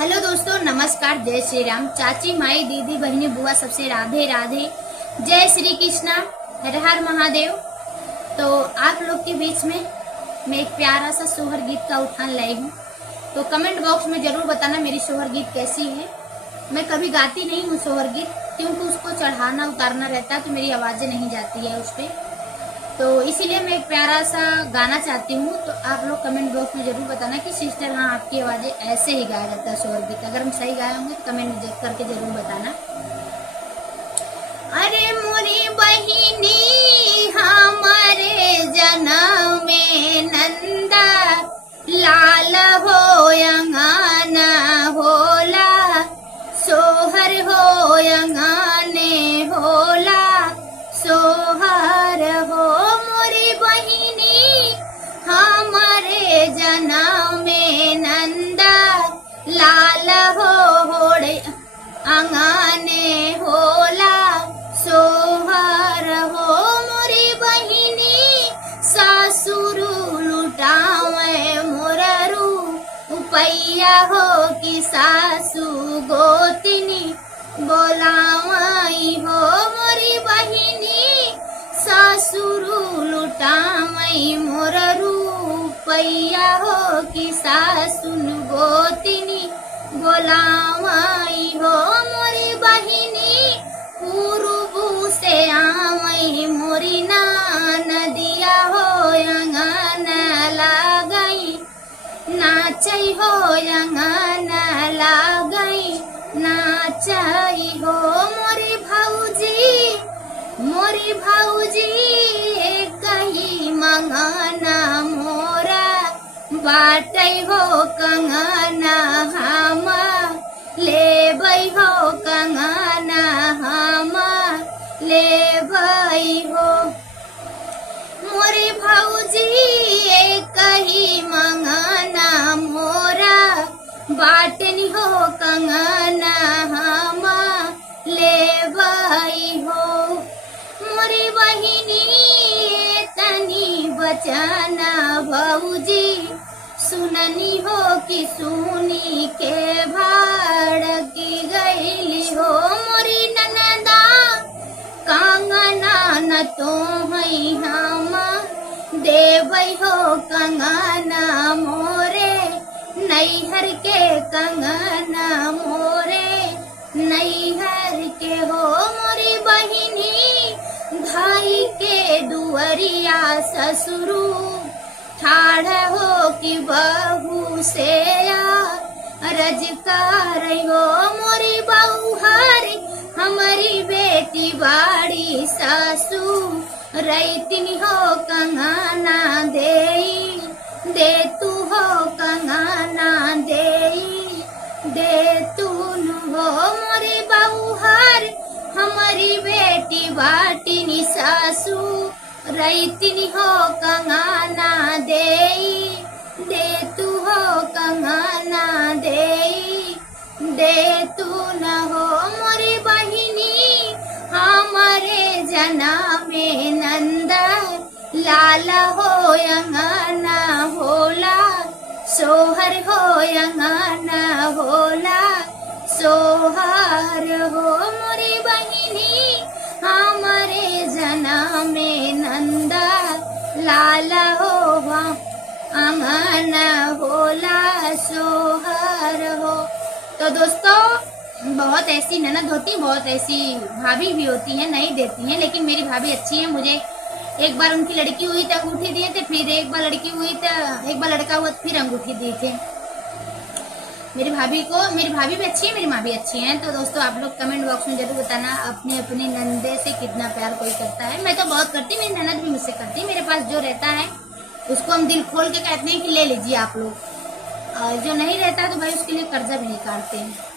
Hello दोस्तों, नमस्कार। जय श्री राम। चाची, माई, दीदी, बहनी, बुआ, सबसे राधे राधे। जय श्री कृष्णा, हर हर महादेव। तो आप लोग के बीच में मैं एक प्यारा सा सोहर गीत का उठान लाई हूँ। तो कमेंट बॉक्स में जरूर बताना मेरी सोहर गीत कैसी है। मैं कभी गाती नहीं हूँ सोहर गीत, क्योंकि उसको चढ़ाना उतारना रहता है तो मेरी आवाजें नहीं जाती है उस पर। तो इसीलिए मैं एक प्यारा सा गाना चाहती हूँ। तो आप लोग कमेंट बॉक्स में जरूर बताना कि सिस्टर, हाँ आपकी आवाजें ऐसे ही गाया जाता है सोहर गीत। अगर हम सही गाए होंगे तो कमेंट में करके जरूर बताना। अरे मोरी बहिनी हमारे जन्म में नंदा लाल हो अंगाना होला, सोहर हो अंगाने होला, सोहर हो। मोरी बहिनी हमारे जन्म में नंदा लाल हो होड़े अंगाने होला, सोहर हो। मोरी बहिनी सासुरु लुटावे मोररू उपैया हो कि सासु गोतिनी बोलावाई हो। मोरी बहिनी सासुरु लुटावई मोररू पैया हो कि सासुन गोतिनी बोलावाई हो। मोरी बहिनी पूर्व से आवई मोरी नदिया हो अंगन लागई, नाचई हो अंगन लागई, नाचई हो। मोरी भौजी कही मंगना मोरा बाटई हो कंगना हम लेबई हो, कंगना हम लेबई हो। मोरी भौजी कही मंगना मोरा बाटनी हो कंगना हम लेबई हो। मोरी बहिनी तनी बचना भौजी सुननी हो कि सुनी के भाड़की गईली हो। मोरी ननदा कंगना न तो हई हम देवई हो कंगना मोरे, नैहर के कंगना मोरे नैहर के हो। मोरी बहिनी भाई के दुअरिया ससुरु ठाड़ हो कि बहू से रजकार हो। मोरी बहू हरी हमारी बेटी बाड़ी सासू रैतिनी हो कंगना दे तू हो कंगना दे तू हो। मोरी बहू हरी हमारी बेटी बाटिनी सासू रैतिनी हो कंगना दे तू हो कंगना दे तू न हो। मोरी बहिनी हमारे जन्म में नंदा लाल हो अंगना होला, सोहर हो अंगना होला, सोहर हो। मोरी बहिनी हमारे जन्म में नंदा लाल हो अंगना होला, सोहर हो। तो दोस्तों, बहुत ऐसी ननद होती, बहुत ऐसी भाभी भी होती हैं, नहीं देती हैं, लेकिन मेरी भाभी अच्छी है। मुझे एक बार उनकी लड़की हुई तो अंगूठी दिए थे, फिर एक बार लड़की हुई तो एक बार लड़का हुआ फिर अंगूठी दिए थे मेरी भाभी को। मेरी भाभी भी अच्छी है, मेरी माँ भी अच्छी है। तो दोस्तों, आप लोग कमेंट बॉक्स में जरूर बताना अपने अपने नंदे से कितना प्यार कोई करता है। मैं तो बहुत करती, मेरी ननद भी मुझसे करती। मेरे पास जो रहता है उसको हम दिल खोल के कहते हैं कि ले लीजिए आप लोग, और जो नहीं रहता तो भाई उसके लिए कर्जा भी निकालते हैं।